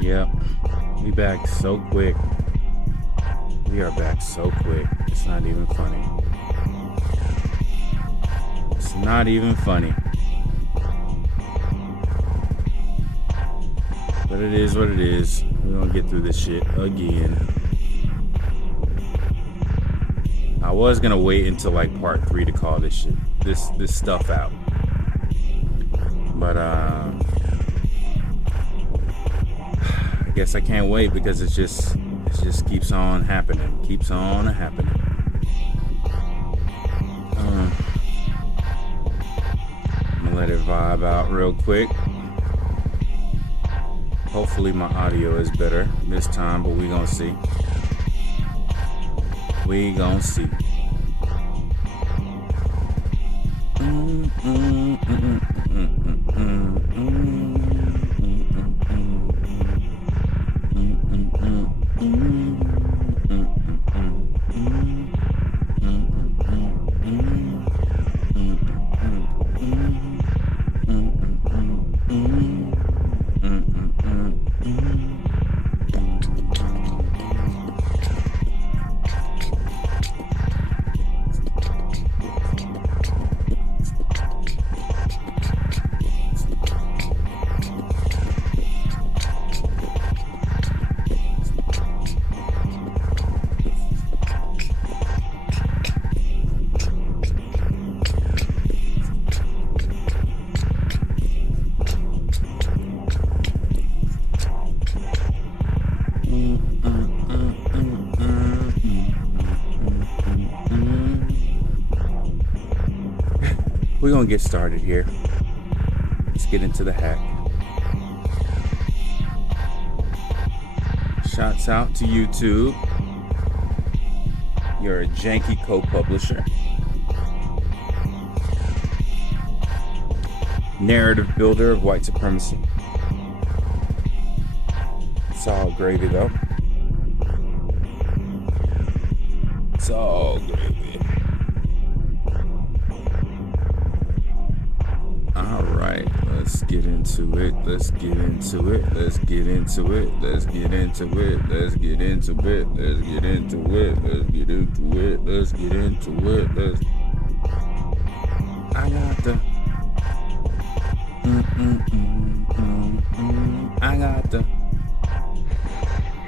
Yep, we back so quick. We are back so quick. It's not even funny. It's not even funny. But it is what it is. We're gonna get through this shit again. I was gonna wait until like part 3 to call this stuff out. But I guess I can't wait because it just keeps on happening. Keeps on happening. I'm gonna let it vibe out real quick. Hopefully my audio is better this time, but we gonna see. We gonna see. We're gonna get started here. Let's get into the hack. Shouts out to YouTube. You're a janky co-publisher. Narrative builder of white supremacy. It's all gravy though. It's all gravy. Alright, let's get into it. Let's get into it. Let's get into it. Let's get into it. Let's get into it. Let's get into it. Let's get into it. Let's get into it. Let's I got the I got the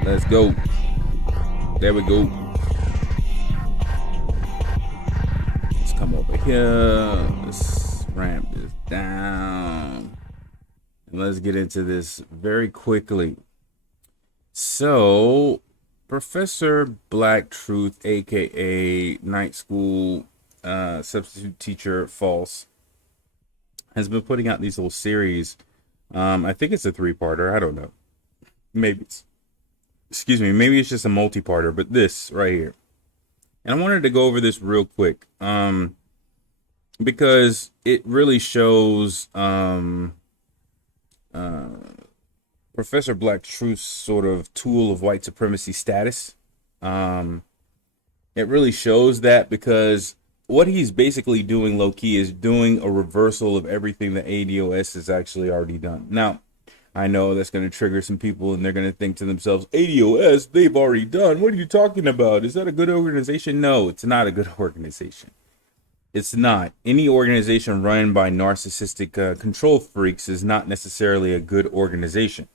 Let's go. There we go. Let's come over here. Let's ramp this down. And let's get into this very quickly. So, Professor Black Truth, aka Night School substitute teacher False, has been putting out these little series. I think it's a 3-parter. I don't know. Maybe it's just a multi-parter, but this right here. And I wanted to go over this real quick. Because it really shows Professor Black Truth's sort of tool of white supremacy status. It really shows that because what he's basically doing low-key is doing a reversal of everything that ADOS has actually already done. Now, I know that's going to trigger some people and they're going to think to themselves, ADOS, they've already done. What are you talking about? Is that a good organization? No, it's not a good organization. It's not. Any organization run by narcissistic control freaks is not necessarily a good organization.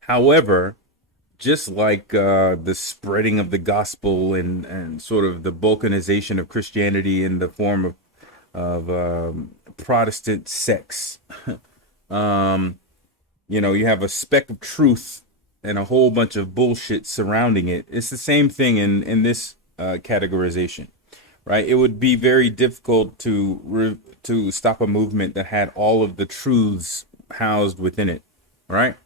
However, just like the spreading of the gospel and sort of the Balkanization of Christianity in the form of Protestant sects, you have a speck of truth and a whole bunch of bullshit surrounding it. It's the same thing in this categorization. Right, it would be very difficult to stop a movement that had all of the truths housed within it, right?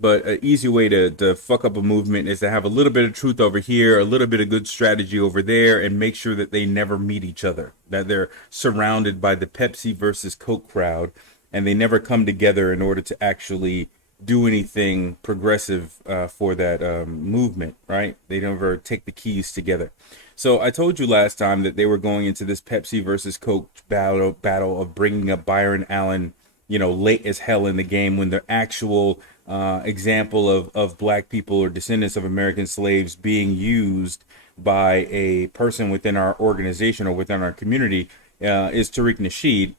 But an easy way to fuck up a movement is to have a little bit of truth over here, a little bit of good strategy over there, and make sure that they never meet each other, that they're surrounded by the Pepsi versus Coke crowd, and they never come together in order to actually do anything progressive for that movement, right? They never take the keys together. So I told you last time that they were going into this Pepsi versus Coke battle of bringing up Byron Allen late as hell in the game when the actual example of black people or descendants of American slaves being used by a person within our organization or within our community is Tariq Nasheed.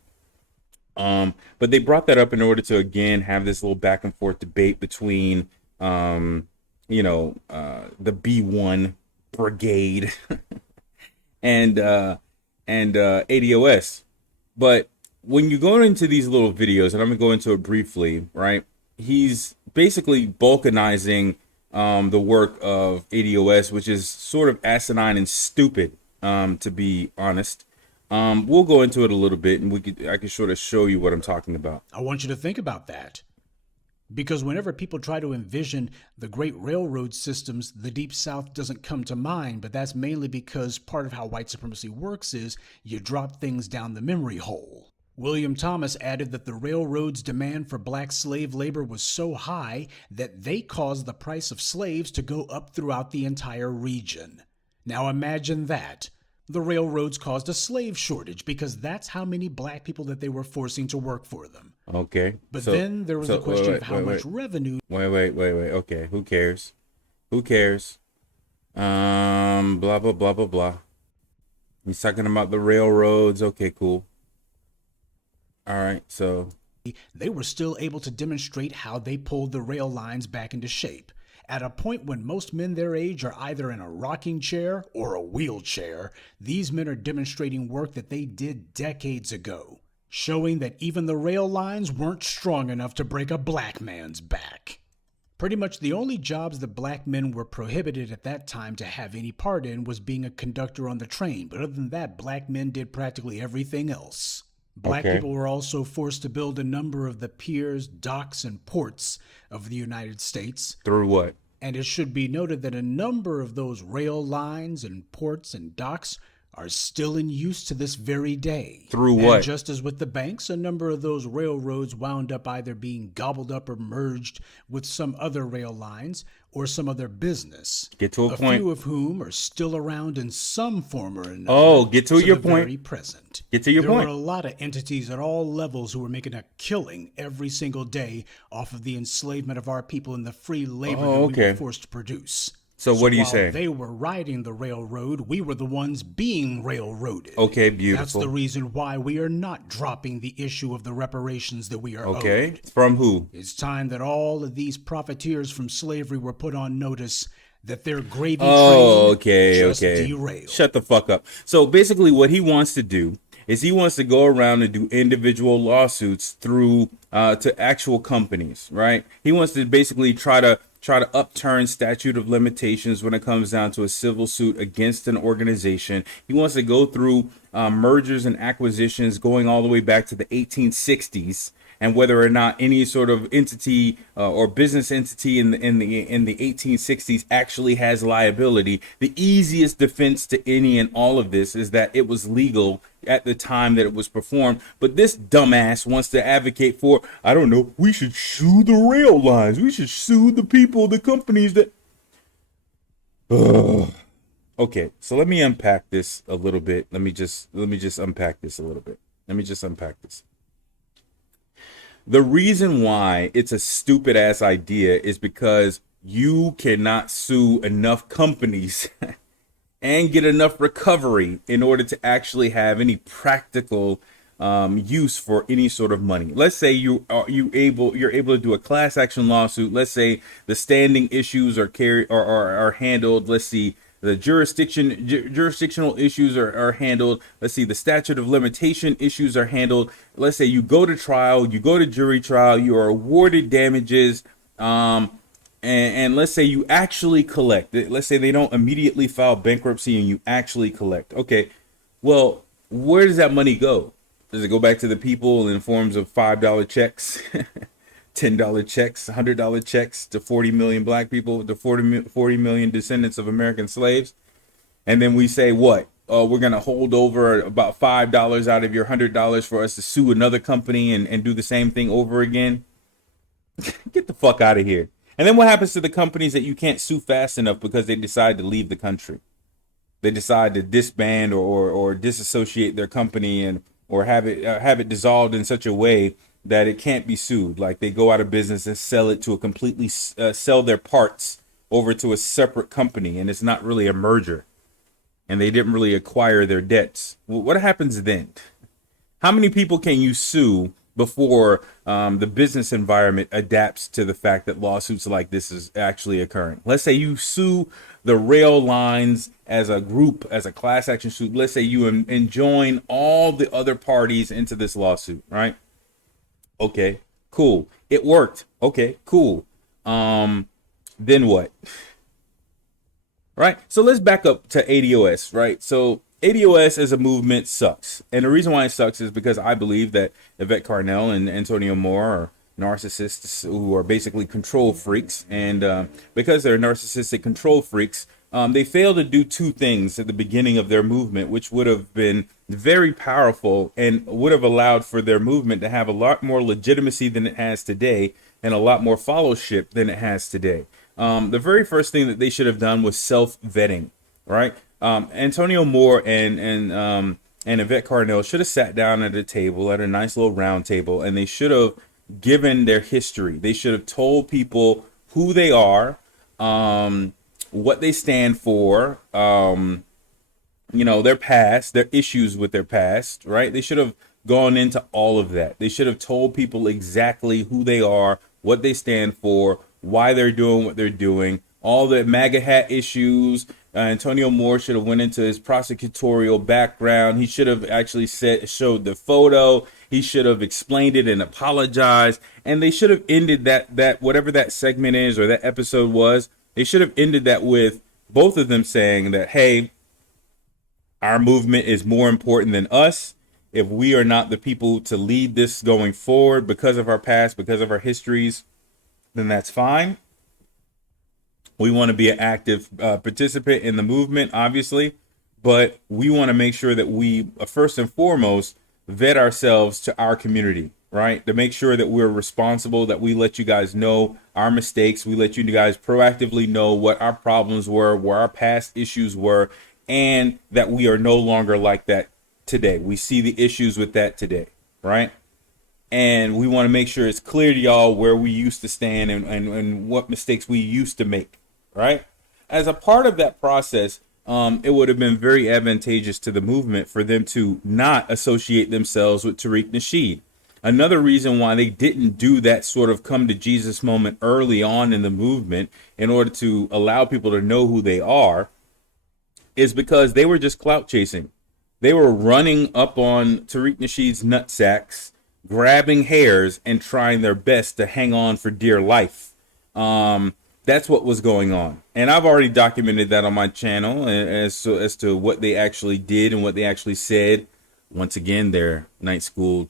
But they brought that up in order to again have this little back and forth debate between the B1 brigade and ADOS. But when you go into these little videos, and I'm gonna go into it briefly, right? He's basically balkanizing the work of ADOS, which is sort of asinine and stupid, to be honest. We'll go into it a little bit, and I can sort of show you what I'm talking about. I want you to think about that. Because whenever people try to envision the great railroad systems, the Deep South doesn't come to mind, but that's mainly because part of how white supremacy works is you drop things down the memory hole. William Thomas added that the railroads' demand for black slave labor was so high that they caused the price of slaves to go up throughout the entire region. Now imagine that. The railroads caused a slave shortage because that's how many black people that they were forcing to work for them. Okay. But then there was the question of how much revenue. Wait. Okay. Who cares? Blah, blah, blah, blah, blah. He's talking about the railroads. Okay, cool. All right. So they were still able to demonstrate how they pulled the rail lines back into shape. At a point when most men their age are either in a rocking chair or a wheelchair, these men are demonstrating work that they did decades ago, showing that even the rail lines weren't strong enough to break a black man's back. Pretty much the only jobs that black men were prohibited at that time to have any part in was being a conductor on the train, but other than that, black men did practically everything else. Black people were also forced to build a number of the piers, docks, and ports of the United States. Through what? And it should be noted that a number of those rail lines and ports and docks are still in use to this very day. Through what? And just as with the banks, a number of those railroads wound up either being gobbled up or merged with some other rail lines or some other business. Get to a point. A few of whom are still around in some form or another. Oh, get to your point. Very present. Get to your point. There were a lot of entities at all levels who were making a killing every single day off of the enslavement of our people and the free labor that we were forced to produce. So what do you say? While they were riding the railroad, we were the ones being railroaded. Okay, beautiful. That's the reason why we are not dropping the issue of the reparations that we are owed. From who? It's time that all of these profiteers from slavery were put on notice that their gravy train just derailed. Shut the fuck up. So basically what he wants to do is he wants to go around and do individual lawsuits through to actual companies, right? He wants to basically try to upturn statute of limitations when it comes down to a civil suit against an organization. He wants to go through mergers and acquisitions going all the way back to the 1860s, and whether or not any sort of entity or business entity in the 1860s actually has liability. The easiest defense to any and all of this is that it was legal at the time that it was performed. But this dumbass wants to advocate for, I don't know, we should sue the rail lines. We should sue the people, the companies that. Okay, so let me unpack this a little bit. Let me just unpack this a little bit. The reason why it's a stupid ass idea is because you cannot sue enough companies and get enough recovery in order to actually have any practical use for any sort of money. Let's say you're able to do a class action lawsuit. Let's say the standing issues are handled. Let's see, the jurisdictional issues are handled. Let's see, the statute of limitation issues are handled. Let's say you go to trial, you go to jury trial, you are awarded damages, and let's say you actually collect. Let's say they don't immediately file bankruptcy and you actually collect. Okay, well, where does that money go? Does it go back to the people in forms of $5 checks? $10 checks, $100 checks to 40 million black people, to 40 million descendants of American slaves. And then we say, what? We're going to hold over about $5 out of your $100 for us to sue another company and do the same thing over again. Get the fuck out of here. And then what happens to the companies that you can't sue fast enough because they decide to leave the country? They decide to disband or disassociate their company or have it dissolved in such a way that it can't be sued. Like they go out of business and sell it to a completely sell their parts over to a separate company, and it's not really a merger, and they didn't really acquire their debts. Well, what happens then? How many people can you sue before the business environment adapts to the fact that lawsuits like this is actually occurring? Let's say you sue the rail lines as a group, as a class action suit. Let's say you enjoin all the other parties into this lawsuit, right? Okay, cool. It worked. Okay, cool. Then what? Right? So let's back up to ADOS, right? So ADOS as a movement sucks. And the reason why it sucks is because I believe that Yvette Carnell and Antonio Moore are narcissists who are basically control freaks. And because they're narcissistic control freaks, they failed to do two things at the beginning of their movement, which would have been very powerful and would have allowed for their movement to have a lot more legitimacy than it has today and a lot more followership than it has today. The very first thing that they should have done was self-vetting, right? Antonio Moore and Yvette Carnell should have sat down at a table, at a nice little round table, and they should have given their history. They should have told people who they are, what they stand for, their past, their issues with their past, right? They should have gone into all of that. They should have told people exactly who they are, what they stand for, why they're doing what they're doing, all the MAGA hat issues. Antonio Moore should have went into his prosecutorial background. He should have actually showed the photo. He should have explained it and apologized. And they should have ended that whatever that segment is or that episode was. They should have ended that with both of them saying that, hey, our movement is more important than us. If we are not the people to lead this going forward because of our past, because of our histories, then that's fine. We want to be an active participant in the movement, obviously, but we want to make sure that we, first and foremost, vet ourselves to our community, right? To make sure that we're responsible, that we let you guys know our mistakes. We let you guys proactively know what our problems were, where our past issues were, and that we are no longer like that today. We see the issues with that today, right? And we want to make sure it's clear to y'all where we used to stand and what mistakes we used to make, right? As a part of that process, it would have been very advantageous to the movement for them to not associate themselves with Tariq Nasheed. Another reason why they didn't do that sort of come to Jesus moment early on in the movement in order to allow people to know who they are is because they were just clout chasing. They were running up on Tariq Nasheed's nutsacks, grabbing hairs and trying their best to hang on for dear life. That's what was going on. And I've already documented that on my channel as to what they actually did and what they actually said. Once again, their night school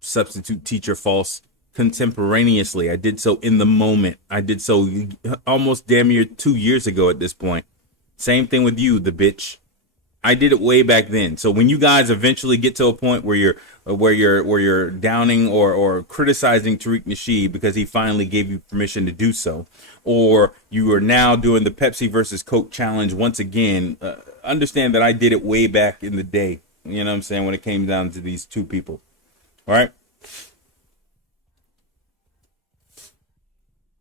substitute teacher false contemporaneously. I did so in the moment. I did so almost damn near 2 years ago at this point. Same thing with you, the bitch. I did it way back then. So when you guys eventually get to a point where you're downing or criticizing Tariq Nasheed because he finally gave you permission to do so, or you are now doing the Pepsi versus Coke challenge once again, understand that I did it way back in the day. You know what I'm saying? When it came down to these two people. All right.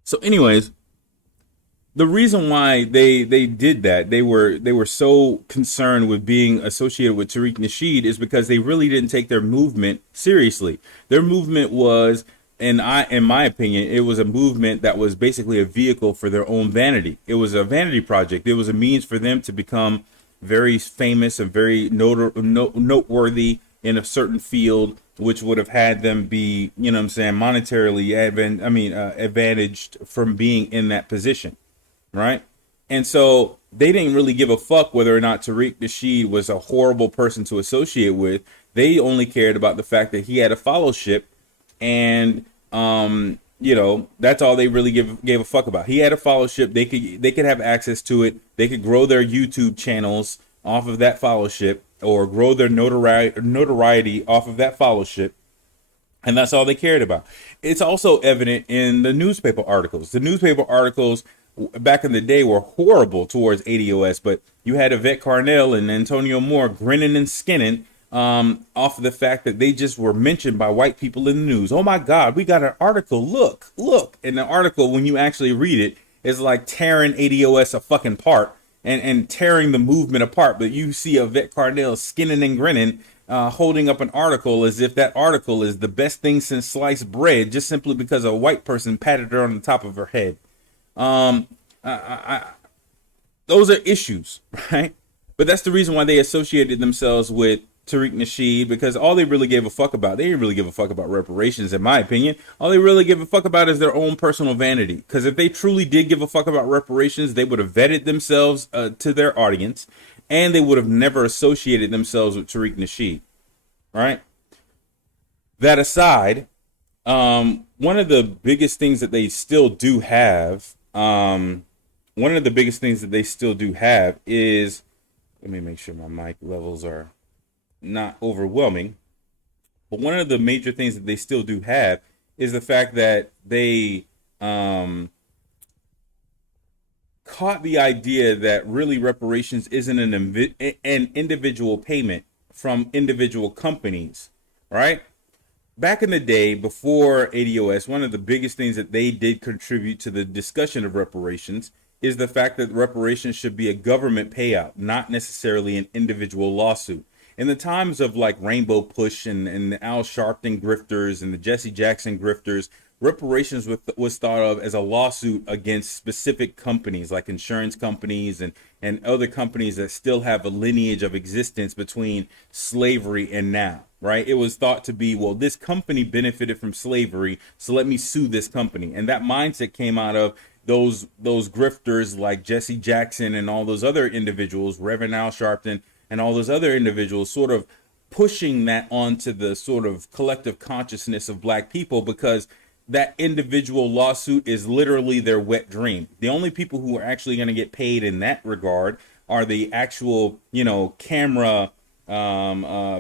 So anyways, the reason why they did that, they were so concerned with being associated with Tariq Nasheed is because they really didn't take their movement seriously. Their movement was, in my opinion, it was a movement that was basically a vehicle for their own vanity. It was a vanity project. It was a means for them to become very famous and very noteworthy in a certain field, which would have had them be, you know what I'm saying, monetarily advantaged from being in that position. Right. And so they didn't really give a fuck whether or not Tariq Nasheed was a horrible person to associate with. They only cared about the fact that he had a fellowship. And, that's all they really gave a fuck about. He had a fellowship. They could have access to it. They could grow their YouTube channels off of that fellowship or grow their notoriety off of that fellowship. And that's all they cared about. It's also evident in the newspaper articles. The newspaper articles back in the day were horrible towards ADOS, but you had Yvette Carnell and Antonio Moore grinning and skinning off of the fact that they just were mentioned by white people in the news. Oh my God, we got an article. Look. And the article, when you actually read it, is like tearing ADOS a fucking part and tearing the movement apart. But you see Yvette Carnell skinning and grinning, holding up an article as if that article is the best thing since sliced bread, just simply because a white person patted her on the top of her head. Um, those are issues, right? But that's the reason why they associated themselves with Tariq Nasheed, because all they really gave a fuck about, they didn't really give a fuck about reparations, in my opinion. All they really give a fuck about is their own personal vanity. Because if they truly did give a fuck about reparations, they would have vetted themselves to their audience, and they would have never associated themselves with Tariq Nasheed, right? That aside, one of the biggest things that they still do have, is, let me make sure my mic levels are not overwhelming. But one of the major things that they still do have is the fact that they caught the idea that really reparations isn't an individual payment from individual companies, right? Back in the day, before ADOS, one of the biggest things that they did contribute to the discussion of reparations is the fact that reparations should be a government payout, not necessarily an individual lawsuit. In the times of like Rainbow Push and the Al Sharpton grifters and the Jesse Jackson grifters, reparations was thought of as a lawsuit against specific companies like insurance companies and other companies that still have a lineage of existence between slavery and now, right? It was thought to be, well, this company benefited from slavery, so let me sue this company. And that mindset came out of those grifters like Jesse Jackson and all those other individuals, Reverend Al Sharpton, and all those other individuals sort of pushing that onto the sort of collective consciousness of black people, because that individual lawsuit is literally their wet dream. The only people who are actually going to get paid in that regard are the actual, camera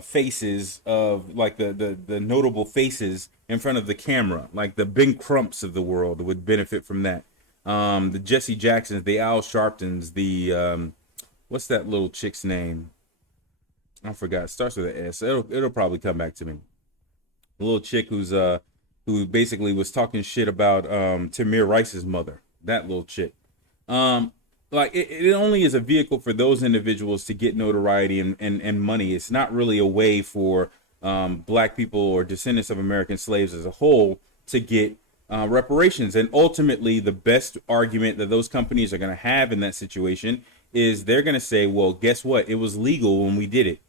faces of like the notable faces in front of the camera, like the Ben Crumps of the world would benefit from that. The Jesse Jacksons, the Al Sharptons, the what's that little chick's name? I forgot. It starts with an S. It'll probably come back to me. A little chick who basically was talking shit about Tamir Rice's mother. That little chick. Like it only is a vehicle for those individuals to get notoriety and money. It's not really a way for black people or descendants of American slaves as a whole to get reparations. And ultimately, the best argument that those companies are going to have in that situation is they're going to say, well, guess what? It was legal when we did it.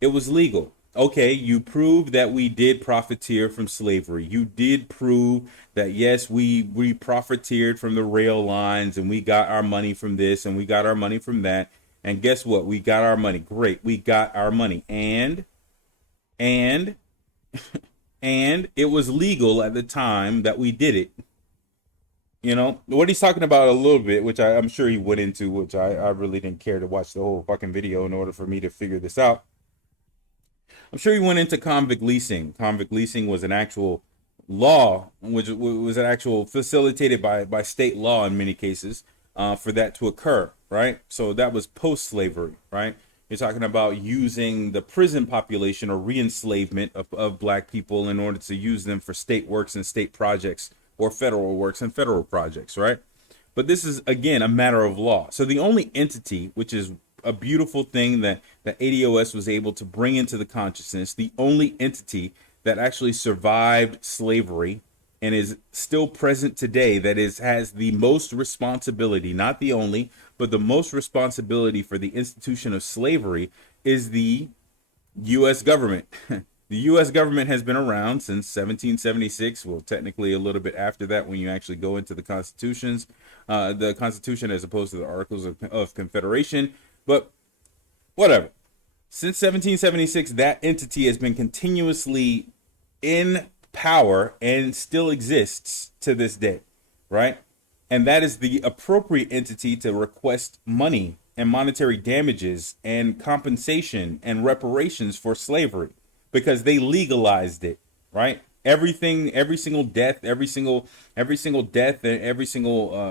It was legal. Okay, you proved that we did profiteer from slavery. You did prove that, yes, we profiteered from the rail lines and we got our money from this and we got our money from that. And guess what? We got our money. Great. We got our money. And and it was legal at the time that we did it. What he's talking about a little bit, which I'm sure he went into, which I really didn't care to watch the whole fucking video in order for me to figure this out. I'm sure he went into convict leasing. Convict leasing was an actual law, which was an actual facilitated by state law in many cases for that to occur, right? So that was post-slavery, right? You're talking about using the prison population or re-enslavement of black people in order to use them for state works and state projects or federal works and federal projects, right? But this is, again, a matter of law. So the only entity, which is a beautiful thing that ADOS was able to bring into the consciousness, the only entity that actually survived slavery and is still present today, that has the most responsibility, not the only, but the most responsibility for the institution of slavery, is the U.S. government. The U.S. government has been around since 1776. Well, technically a little bit after that when you actually go into the constitution as opposed to the Articles of Confederation. But whatever. Since 1776, that entity has been continuously in power and still exists to this day, right? And that is the appropriate entity to request money and monetary damages and compensation and reparations for slavery, because they legalized it, right? Everything, every single death and every single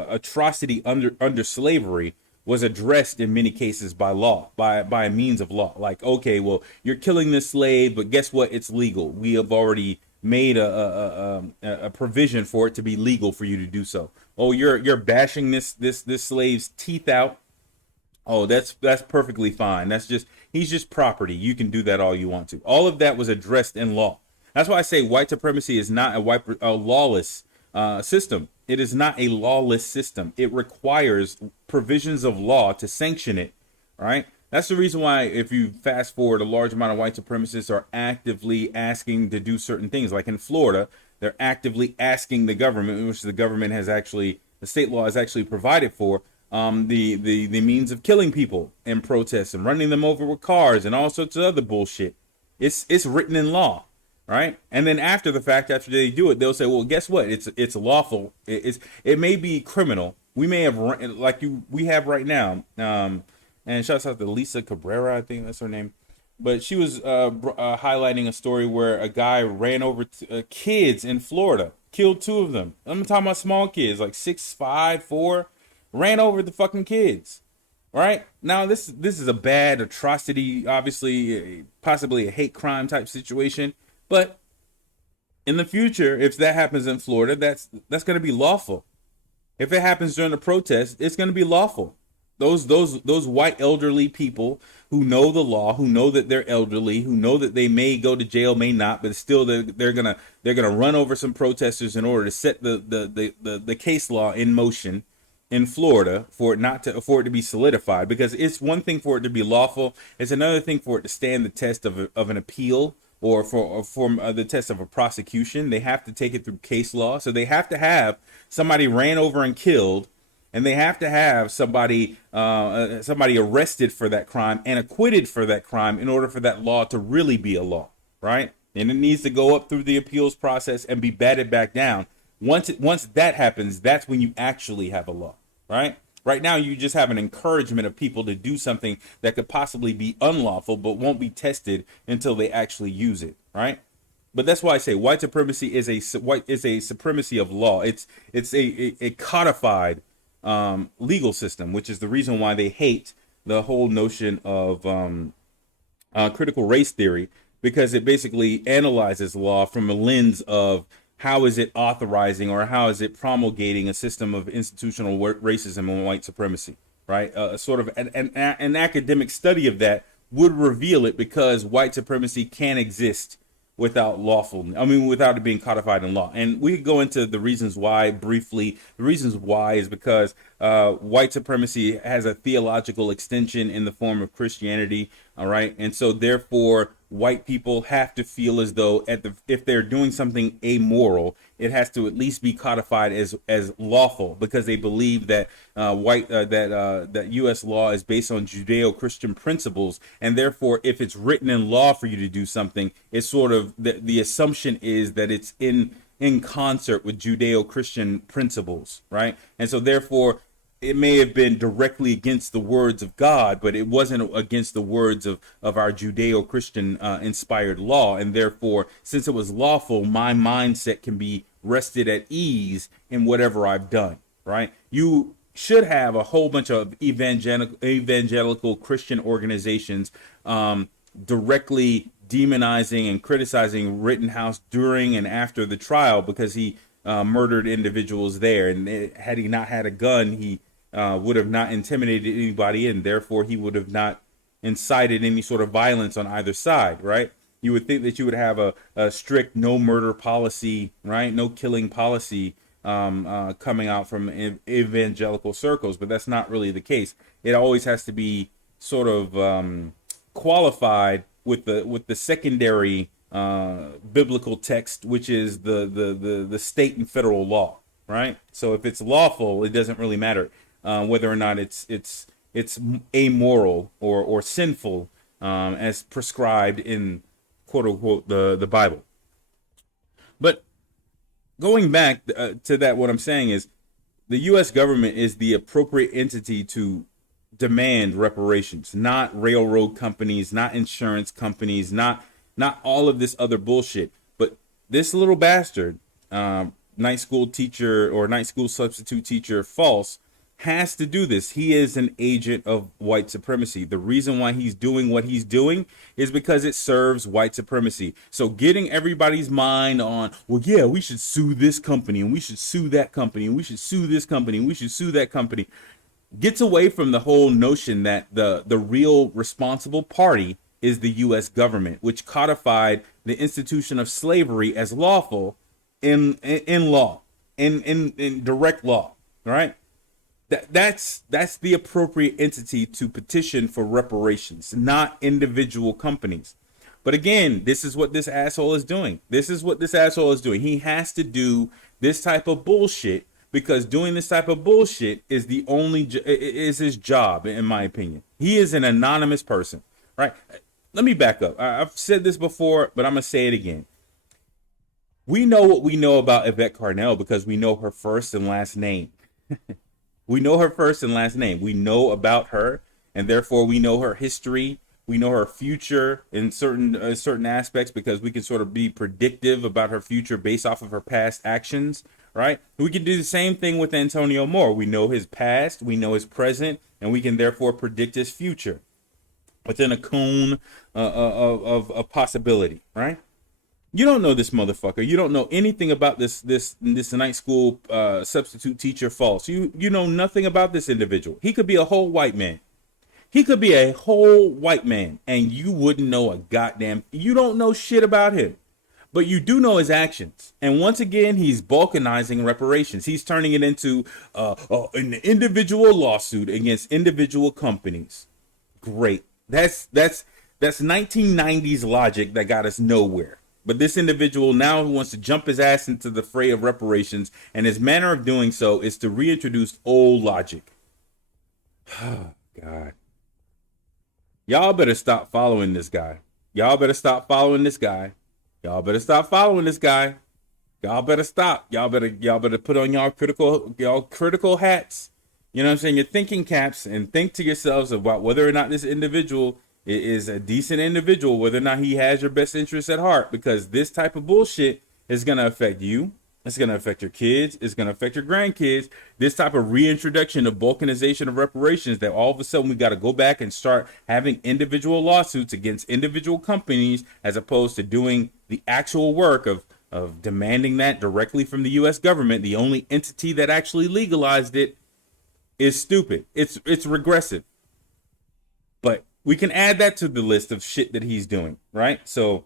atrocity under slavery was addressed in many cases by law, by a means of law. Like, okay, well, you're killing this slave, but guess what? It's legal. We have already made a provision for it to be legal for you to do so. Oh, you're bashing this slave's teeth out. Oh, that's perfectly fine. He's just property. You can do that all you want to. All of that was addressed in law. That's why I say white supremacy is not a lawless system. It is not a lawless system. It requires provisions of law to sanction it. Right? That's the reason why, if you fast forward, a large amount of white supremacists are actively asking to do certain things. Like in Florida, they're actively asking the government, which the state law has actually provided for, the means of killing people in protests and running them over with cars and all sorts of other bullshit. It's written in law, right? And then after the fact, after they do it, they'll say, well, guess what? It's lawful. It may be criminal. We may have, we have right now. And shouts out to Lisa Cabrera, I think that's her name. But she was highlighting a story where a guy ran over kids in Florida, killed two of them. I'm talking about small kids, like 6, 5, 4, ran over the fucking kids. Right? Now, this is a bad atrocity, obviously, possibly a hate crime type situation. But in the future, if that happens in Florida, that's going to be lawful. If it happens during a protest, it's going to be lawful. Those white elderly people who know the law, who know that they're elderly, who know that they may go to jail, may not, but still they're gonna run over some protesters in order to set the case law in motion in Florida for it to be solidified. Because it's one thing for it to be lawful, it's another thing for it to stand the test of an appeal or for the test of a prosecution. They have to take it through case law, so they have to have somebody ran over and killed. And they have to have somebody arrested for that crime and acquitted for that crime in order for that law to really be a law, right? And it needs to go up through the appeals process and be batted back down. Once that happens, that's when you actually have a law, right? Right now, you just have an encouragement of people to do something that could possibly be unlawful, but won't be tested until they actually use it, right? But that's why I say white supremacy is a supremacy of law. It's a codified legal system, which is the reason why they hate the whole notion of critical race theory, because it basically analyzes law from a lens of how is it authorizing or how is it promulgating a system of institutional racism and white supremacy, right? Sort of an academic study of that would reveal it, because white supremacy can exist without it being codified in law. And we could go into the reasons why briefly. The reasons why is because white supremacy has a theological extension in the form of Christianity, all right? And so therefore, white people have to feel as though if they're doing something amoral, it has to at least be codified as lawful, because they believe that that U.S. law is based on Judeo-Christian principles, and therefore, if it's written in law for you to do something, it's sort of the assumption is that it's in concert with Judeo-Christian principles, right? And so therefore, it may have been directly against the words of God, but it wasn't against the words of our Judeo-Christian inspired law. And therefore, since it was lawful, my mindset can be rested at ease in whatever I've done, right? You should have a whole bunch of evangelical Christian organizations directly demonizing and criticizing Rittenhouse during and after the trial, because he murdered individuals there. And had he not had a gun, he would have not intimidated anybody, and therefore he would have not incited any sort of violence on either side, right? You would think that you would have a strict no murder policy, right? No killing policy coming out from evangelical circles, but that's not really the case. It always has to be sort of qualified with the secondary biblical text, which is the state and federal law, right? So if it's lawful, it doesn't really matter whether or not it's amoral or sinful as prescribed in quote unquote the Bible. But going back to that, what I'm saying is the U.S. government is the appropriate entity to demand reparations, not railroad companies, not insurance companies, not all of this other bullshit. But this little bastard, night school teacher or night school substitute teacher False, has to do this. He is an agent of white supremacy. The reason why he's doing what he's doing is because it serves white supremacy. So getting everybody's mind on, well, yeah, we should sue this company and we should sue that company and we should sue this company and we should sue that company gets away from the whole notion that the real responsible party is the U.S. government, which codified the institution of slavery as lawful in law, in direct law, right? That's the appropriate entity to petition for reparations, not individual companies. But again, this is what this asshole is doing. He has to do this type of bullshit because doing this type of bullshit is is his job, in my opinion. He is an anonymous person, right? Let me back up. I've said this before, but I'm gonna say it again. We know what we know about Yvette Carnell because we know her first and last name. We know her first and last name. We know about her, and therefore we know her history. We know her future in certain aspects because we can sort of be predictive about her future based off of her past actions, right? We can do the same thing with Antonio Moore. We know his past, we know his present, and we can therefore predict his future within a cone of possibility, right? You don't know this motherfucker. You don't know anything about this night school substitute teacher false. You know nothing about this individual. He could be a whole white man. And you wouldn't know a goddamn. You don't know shit about him, but you do know his actions. And once again, he's balkanizing reparations. He's turning it into an individual lawsuit against individual companies. Great. That's 1990s logic that got us nowhere. But this individual now wants to jump his ass into the fray of reparations, and his manner of doing so is to reintroduce old logic. Oh, God. Y'all better stop following this guy. Y'all better stop. Y'all better stop. Y'all better put on y'all critical hats. You know what I'm saying? Your thinking caps and think to yourselves about whether or not this individual is a decent individual, whether or not he has your best interests at heart, because this type of bullshit is going to affect you. It's going to affect your kids. It's going to affect your grandkids. This type of reintroduction of balkanization of reparations that all of a sudden we got to go back and start having individual lawsuits against individual companies as opposed to doing the actual work of demanding that directly from the U.S. government, the only entity that actually legalized it, is stupid. It's regressive. But we can add that to the list of shit that he's doing, right? So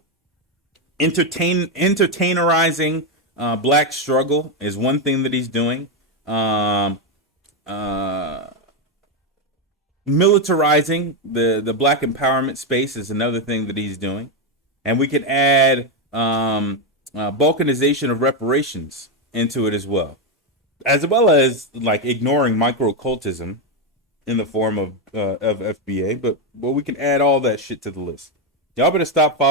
entertainerizing black struggle is one thing that he's doing. Militarizing the black empowerment space is another thing that he's doing. And we can add balkanization of reparations into it as well as like ignoring micro-occultism in the form of FBA, but we can add all that shit to the list. Y'all better stop following